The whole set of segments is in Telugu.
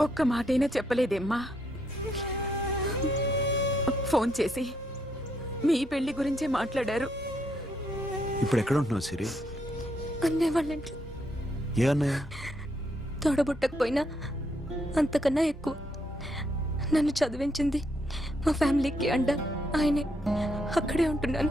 ఒక్క మాటైనా చెప్పలేదేమ్మా. ఫోన్ చేసి మీ పెళ్ళి గురించే మాట్లాడారు. ఇప్పుడు ఎక్కడ ఉంటున్నావు సిరి? అన్నయ్య వాళ్ళ ఇంట్లో. ఏ అన్నయ్య? తోడబుట్టకపోయినా అంతకన్నా ఎక్కువ. నన్ను చదివించింది మా ఫ్యామిలీకి అండ. ఆయనే. అక్కడే ఉంటున్నాను.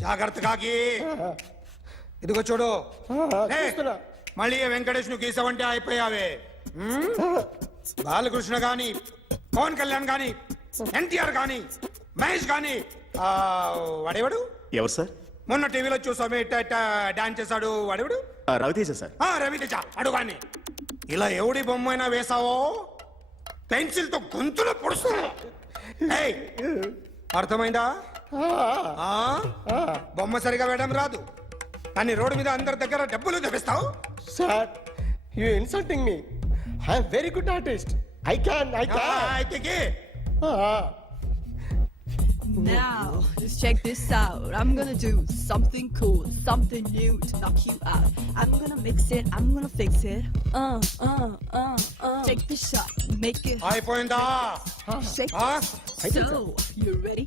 జాగ్రత్తగా గీ ఇదిగో చూడు. మళ్ళీ వెంకటేష్ను గీసావంటే అయిపోయావే? బాలకృష్ణ గాని పవన్ కళ్యాణ్ గాని ఎన్టీఆర్ గాని మహేష్ గాని ఆ, వాడేవాడు? ఎవరు సార్? మొన్న టీవీలో చూసామే డాన్స్ చేశాడు వాడేవాడు? రవితేజ సార్. ఆ, రవితేజ అడుగాని. ఇలా ఎవడి బొమ్మైనా వేసావో పెన్సిల్తో గొంతులో పొడుస్తాను ఏయ్, అర్థమైందా? బొమ్మ సరిగా వేయడం రాదు కానీ రోడ్డు మీద అందరి దగ్గర డబ్బులు తెప్పిస్తావు sir you insulting me I'm very good artist I can I can. Now, just check this out. I'm gonna do something cool, something new to knock you out. I'm gonna mix it, I'm gonna fix it. Uh, uh, uh, uh. Take the shot, make it hot, అయిపోయిందా shake ఆ? it. So, you ready?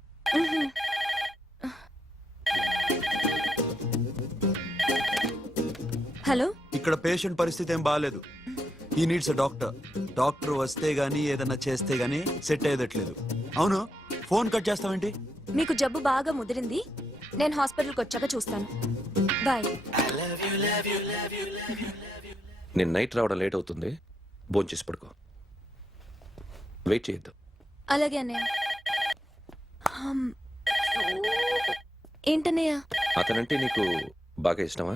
ఇక్కడ పేషెంట్ పరిస్థితి ఏం బాగాలేదు ఈ నీడ్స్ డాక్టర్ డాక్టర్ వస్తే గానీ ఏదన్నా చేస్తే గానీ సెట్ అయ్యేదట్లేదు అవును? ఫోన్ కట్ చేస్తావేంటి? మీకు జబ్బు బాగా ముదిరింది. నేను హాస్పిటల్కి వచ్చాక చూస్తాను. బాయ్ నేను నైట్ రావడం లేట్ అవుతుంది. భోంచేసి పడుకో. వెయిట్ చేయొద్దు. అలాగే అన్నయ్య. హమ్. ఏంటన్నయ్య? అతనంటే నీకు బాగా ఇష్టమా?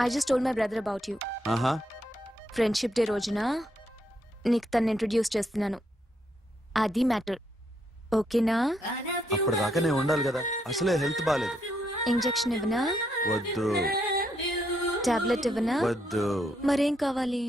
I just told my brother about you ఆహా. ఫ్రెండ్షిప్ డే రోజున నీకు తను ఇంట్రొడ్యూస్ చేస్తున్నాను. అది మ్యాటర్ ఓకేనా అప్పటిదాకా నేను ఉండాలి కదా. అసలే హెల్త్ బాగాలేదు ఇంజెక్షన్ ఇవ్వనా? వద్దు. టాబ్లెట్ ఇవ్వనా? వద్దు. మరేం కావాలి?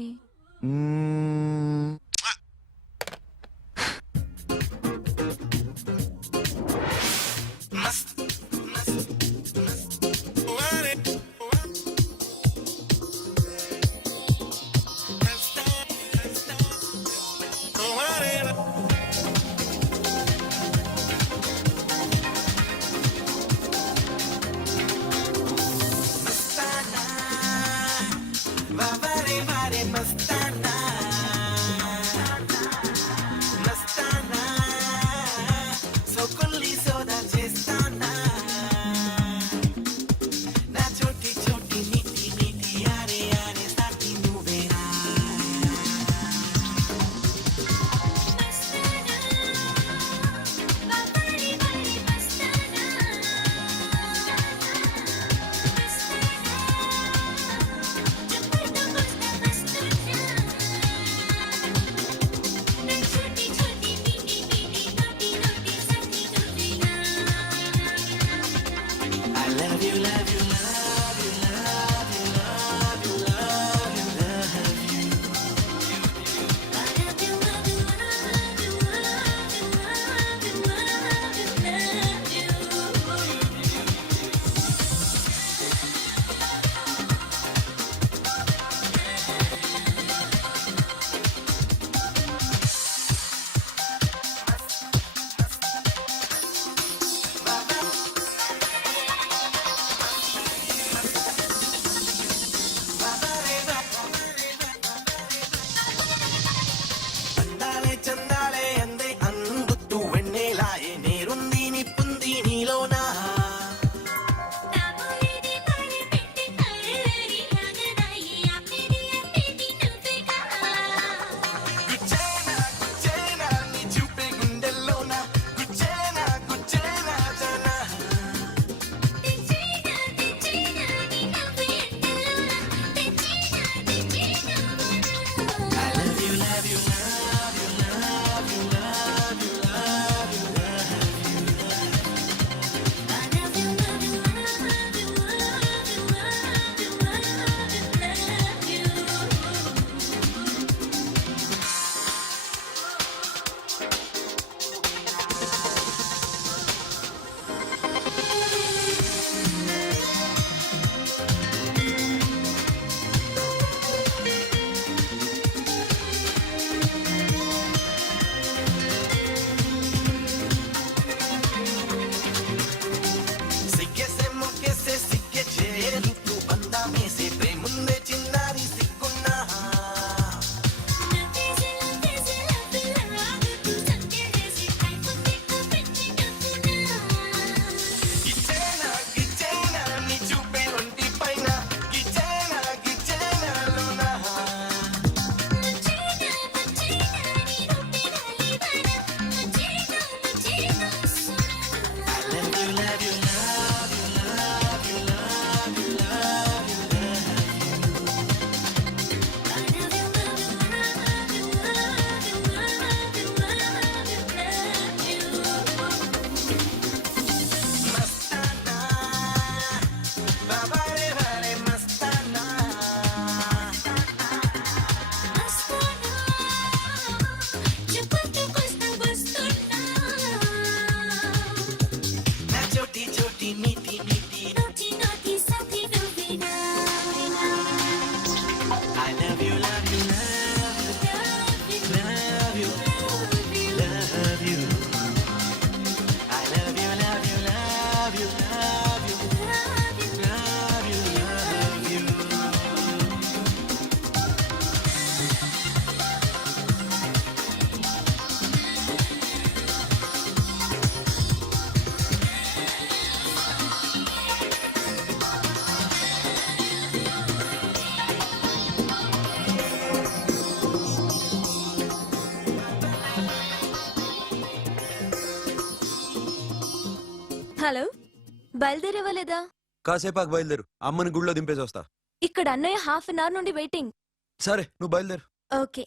బయలుదేరేవా లేదా కాసేపాకు బయలుదేరు అమ్మని గుళ్ళో దింపేసి వస్తా ఇక్కడ అన్నయ్య హాఫ్ అన్ అవర్ నుండి వెయిటింగ్ సరే నువ్వు బయలుదేరు okay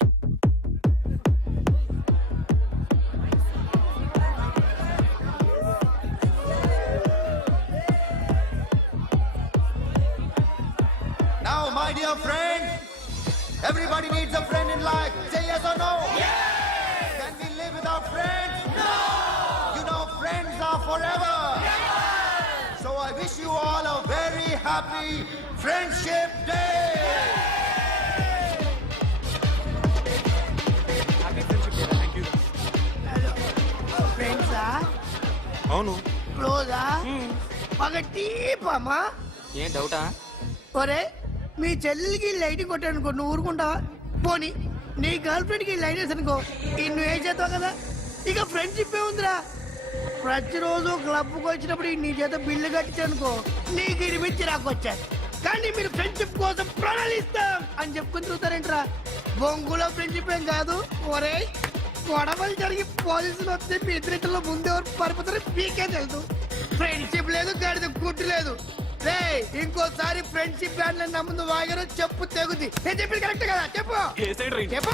Now, my dear friend, everybody needs a friend in life. Say yes or no. Yes. Can we live without friends? No. You know, friends are forever. Happy Friendship Day. ఫ్రెండ్సా అవును. క్లోజా బాగా డీపమ్మా ఏం డౌటా ఒరే మీ చెల్లెలికి లైట్ కొట్టానుకో నువ్వు ఊరుకుంటావా? పోనీ నీ గర్ల్ ఫ్రెండ్కి లైట్ వేసి అనుకో ఈ నువ్వు ఏం చేస్తావు కదా? ఇక ఫ్రెండ్షిప్ ఏ ఉందిరా. ప్రతిరోజు క్లబ్కి వచ్చినప్పుడు నీ చేత బిల్లు కట్టించనుకో. నీకు ఇరిమించి నాకు వచ్చాను కానీ మీరు ఫ్రెండ్షిప్ కోసం ప్రణాళిస్తాం అని చెప్పుకుని చూస్తారేంట్రా బొంగులో ఫ్రెండ్షిప్ ఏం కాదు. ఒరే గొడవలు జరిగి పోలీసులు వస్తే మీ ఇద్దరిలో ముందెవరు పరిపోతారో మీకే తెలుసు. ఫ్రెండ్షిప్ లేదు గడిద గుడ్డు లేదు. రే ఇంకోసారి ఫ్రెండ్షిప్ బ్యాండ్ నమ్ముందు వాగారో చెప్పు తెగుద్ది. నేను చెప్పింది కరెక్ట్ కదా? చెప్పు. చెప్పు.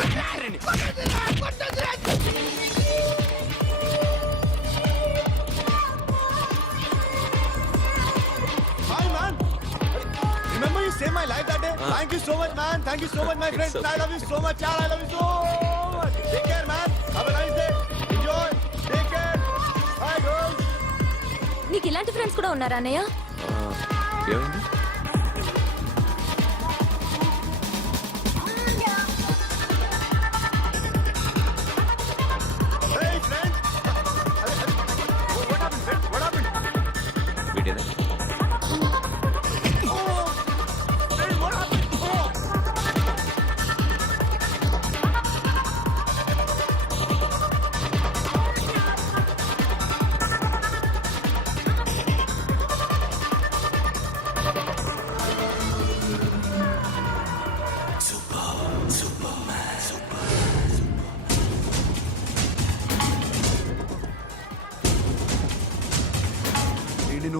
Saved my life that day? Thank you so much, man. Thank you so much, my friend. Okay. I love you so much, yaar. I love you so much. Take care, man. Have a nice day. Enjoy. Take care. Bye, girls. నీకు ఇలాంటి ఫ్రెండ్స్ కూడా ఉన్నారా అన్నయ్య ఆ, ఏమైంది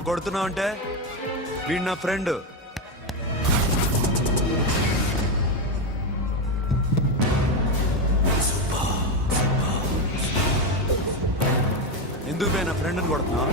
కొడుతున్నావు అంటే? వీడు నా ఫ్రెండ్. ఎందుకు పోయి నా ఫ్రెండ్ని కొడుతున్నావు?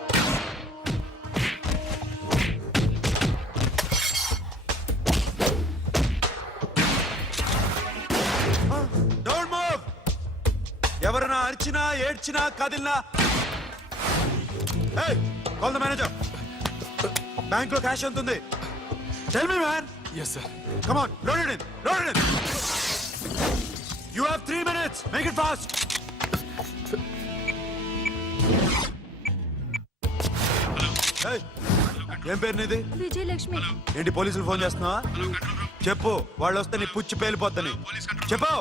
ఎవరైనా అరిచినా ఏడ్చినా కదిలినా. కాల్ ద మేనేజర్ బ్యాంక్లో క్యాష్ ఎంత ఉంది? Tell me man yes sir come on load it in load it in you have 3 minutes make it fast ఏం పేరు నీది? విజయలక్ష్మి. ఏంటి పోలీసులు ఫోన్ చేస్తున్నావా? చెప్పు వాళ్ళు వస్తే నీ పుచ్చి పేలిపోద్దని. చెప్పు.